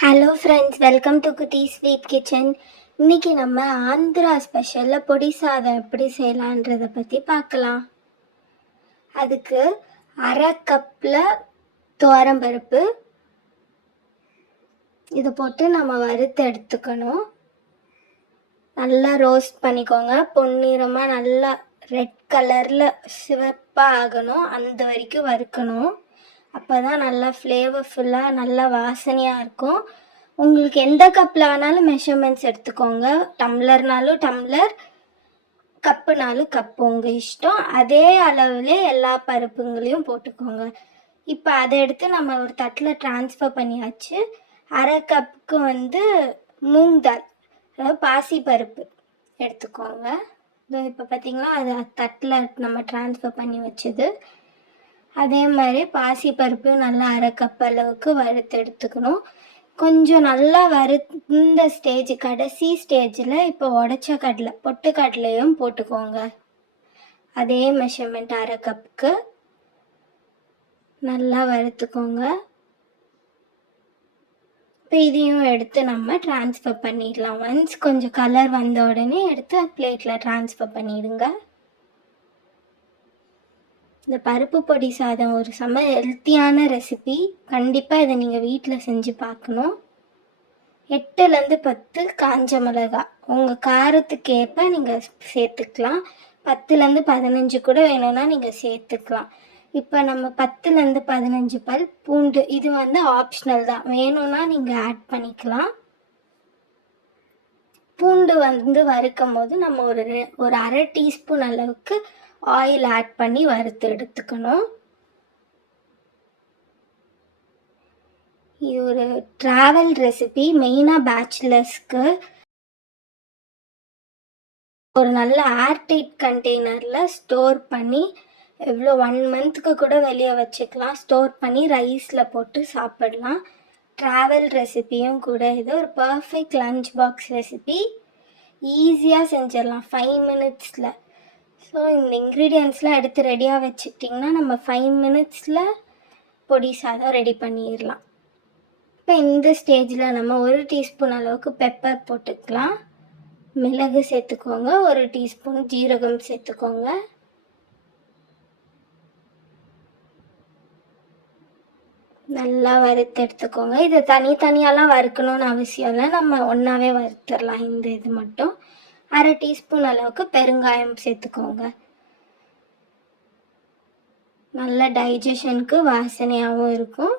Hello friends, welcome to குட்டி sweet kitchen. இன்றைக்கி நம்ம ஆந்திரா ஸ்பெஷலில் பொடி சாதம் எப்படி செய்யலான்றதை பற்றி பார்க்கலாம். அதுக்கு அரை கப்பில் துவரம்பருப்பு இதை போட்டு நம்ம வறுத்து எடுத்துக்கணும். நல்லா ரோஸ்ட் பண்ணிக்கோங்க. பொன்னிறமாக நல்லா ரெட் கலரில் சிவப்பாக ஆகணும், அந்த வரைக்கும் வறுக்கணும். அப்போ தான் நல்லா ஃப்ளேவர்ஃபுல்லாக நல்லா வாசனையாக இருக்கும். உங்களுக்கு எந்த கப்பில் வேணாலும் மெஷர்மெண்ட்ஸ் எடுத்துக்கோங்க. டம்ளர்னாலும் டம்ளர், கப்புனாலும் கப்பு, உங்கள் இஷ்டம். அதே அளவுலே எல்லா பருப்புங்களையும் போட்டுக்கோங்க. இப்போ அதை எடுத்து நம்ம ஒரு தட்டில் ட்ரான்ஸ்ஃபர் பண்ணியாச்சு. அரை கப்புக்கு மூங் தால், அதாவது பாசி பருப்பு எடுத்துக்கோங்க. இப்போ பார்த்திங்கன்னா அது தட்டில் நம்ம ட்ரான்ஸ்ஃபர் பண்ணி வச்சது. அதே மாதிரி பாசி பருப்பையும் நல்லா அரை கப் அளவுக்கு வறுத்து எடுத்துக்கணும். கொஞ்சம் நல்லா இந்த ஸ்டேஜ், கடைசி ஸ்டேஜில் இப்போ உடச்ச கடலை, பொட்டு கடலையும் போட்டுக்கோங்க. அதே மெஷர்மெண்ட் அரை கப்புக்கு நல்லா வறுத்துக்கோங்க. இப்போ இதையும் எடுத்து நம்ம ட்ரான்ஸ்ஃபர் பண்ணிடலாம். ஒன்ஸ் கொஞ்சம் கலர் வந்த உடனே எடுத்து பிளேட்டில் ட்ரான்ஸ்ஃபர் பண்ணிடுங்க. இந்த பருப்பு பொடி சாதம் ஒரு செம்ம ஹெல்த்தியான ரெசிபி. கண்டிப்பாக இதை நீங்கள் வீட்டில் செஞ்சு பார்க்கணும். 8லேருந்து 10 காஞ்ச மிளகாய் உங்கள் காரத்துக்கு ஏற்ப நீங்கள் சேர்த்துக்கலாம். 10லேருந்து 15 கூட வேணும்னா நீங்கள் சேர்த்துக்கலாம். இப்போ நம்ம 10லேருந்து 15 பல் பூண்டு, இது ஆப்ஷனல் தான், வேணும்னா நீங்கள் ஆட் பண்ணிக்கலாம். பூண்டு வறுக்கும் போது நம்ம ஒரு அரை டீஸ்பூன் அளவுக்கு ஆயில் ஆட் பண்ணி வறுத்து எடுத்துக்கணும். இது ஒரு ட்ராவல் ரெசிபி, மெயினாக பேச்சுலர்ஸ்க்கு. ஒரு நல்ல ஏர்டைட் கண்டெய்னரில் ஸ்டோர் பண்ணி எவ்வளோ 1 மந்த்துக்கு கூட வெளியே வச்சுக்கலாம். ஸ்டோர் பண்ணி ரைஸில் போட்டு சாப்பிடலாம். ட்ராவல் ரெசிபியும் கூட. இது ஒரு பர்ஃபெக்ட் லஞ்ச் பாக்ஸ் ரெசிபி. ஈஸியாக செஞ்சிடலாம் 5 மினிட்ஸில். ஸோ இந்த இன்க்ரீடியன்ட்ஸ்லாம் எடுத்து ரெடியாக வச்சுக்கிட்டிங்கன்னா நம்ம 5 மினிட்ஸில் பொடி சாதம் ரெடி பண்ணிடலாம். இப்போ இந்த ஸ்டேஜில் நம்ம 1 டீஸ்பூன் அளவுக்கு பெப்பர் போட்டுக்கலாம். மிளகு சேர்த்துக்கோங்க. 1 டீஸ்பூன் ஜீரகம் சேர்த்துக்கோங்க. நல்லா வறுத்து எடுத்துக்கோங்க. இதை தனித்தனியாலாம் வறுக்கணும்னு அவசியம் இல்லை, நம்ம ஒன்றாவே வறுத்துடலாம். இந்த இது மட்டும் அரை டீஸ்பூன் அளவுக்கு பெருங்காயம் சேர்த்துக்கோங்க. நல்ல டைஜஷனுக்கு வாசனையாகவும் இருக்கும்.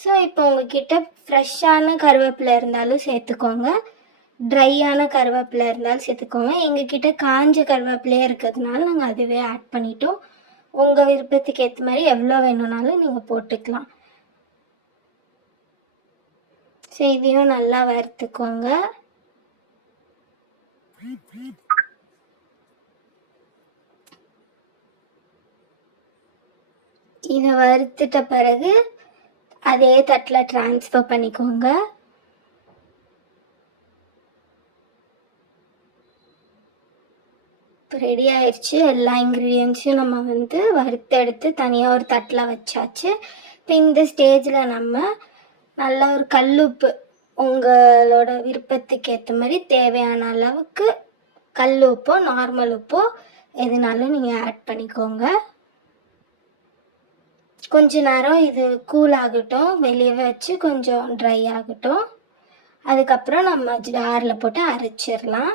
ஸோ இப்போ உங்ககிட்ட ஃப்ரெஷ்ஷான கருவேப்பிலை இருந்தாலும் சேர்த்துக்கோங்க, ட்ரையான கருவேப்பிலை இருந்தாலும் சேர்த்துக்கோங்க. எங்ககிட்ட காஞ்ச கருவேப்பிலையே இருக்கிறதுனால நாங்கள் அதுவே ஆட் பண்ணிட்டோம். உங்கள் விருப்பத்துக்கு ஏற்ற மாதிரி எவ்வளோ வேணும்னாலும் நீங்கள் போட்டுக்கலாம். ஸோ இதையும் நல்லா வறுத்துக்கோங்க. இதை வறுத்துட்ட பிறகு அதே தட்டில் ட்ரான்ஸ்ஃபர் பண்ணிக்கோங்க. ரெடி ஆயிடுச்சு. எல்லா இன்க்ரீடியன்ஸையும் நம்ம வறுத்து எடுத்து தனியாக ஒரு தட்டில் வச்சாச்சு. இப்போ இந்த ஸ்டேஜில் நம்ம நல்லா ஒரு கல்லுப்பு, உங்களோட விருப்பத்துக்கு ஏற்ற மாதிரி தேவையான அளவுக்கு கல் உப்போ நார்மல் உப்போ எதுனாலும் நீங்கள் ஆட் பண்ணிக்கோங்க. கொஞ்ச நேரம் இது கூல் ஆகட்டும், வெளியே வச்சு கொஞ்சம் ட்ரை ஆகட்டும். அதுக்கப்புறம் நம்ம ஜாரில் போட்டு அரைச்சிடலாம்.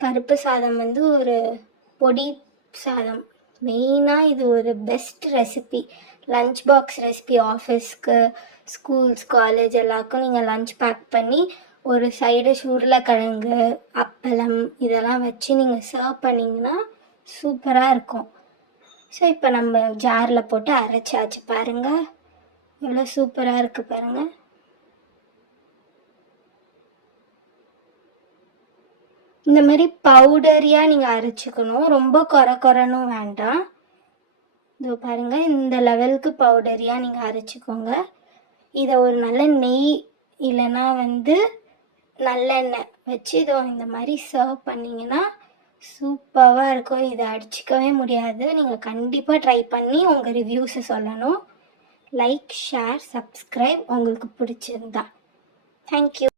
பருப்பு சாதம் ஒரு பொடி சாதம். மெயினாக இது ஒரு best recipe, lunch box recipe. ஆஃபீஸ்க்கு, ஸ்கூல்ஸ், காலேஜ் எல்லாருக்கும் நீங்கள் லஞ்ச் பேக் பண்ணி ஒரு சைடு உருளைக்கிழங்கு, அப்பளம் இதெல்லாம் வச்சு நீங்கள் சர்வ் பண்ணிங்கன்னா சூப்பராக இருக்கும். ஸோ இப்போ நம்ம ஜாரில் போட்டு அரைச்சாச்சு. பாருங்கள் எவ்வளோ சூப்பராக இருக்குது பாருங்கள். இந்த மாதிரி பவுடரியாக நீங்கள் அரைச்சிக்கணும், ரொம்ப குறனும் வேண்டாம். இதோ பாருங்கள், இந்த லெவலுக்கு பவுடரியாக நீங்கள் அரைச்சிக்கோங்க. இதை ஒரு நல்ல நெய் இல்லைன்னா நல்லெண்ணெய் வச்சு இதோ இந்த மாதிரி சர்வ் பண்ணிங்கன்னா சூப்பராக இருக்கும். இதை அடிச்சிக்கவே முடியாது. நீங்கள் கண்டிப்பாக ட்ரை பண்ணி உங்கள் ரிவ்யூஸை சொல்லணும். லைக், ஷேர், சப்ஸ்கிரைப் உங்களுக்கு பிடிச்சிருந்தா. தேங்க்யூ.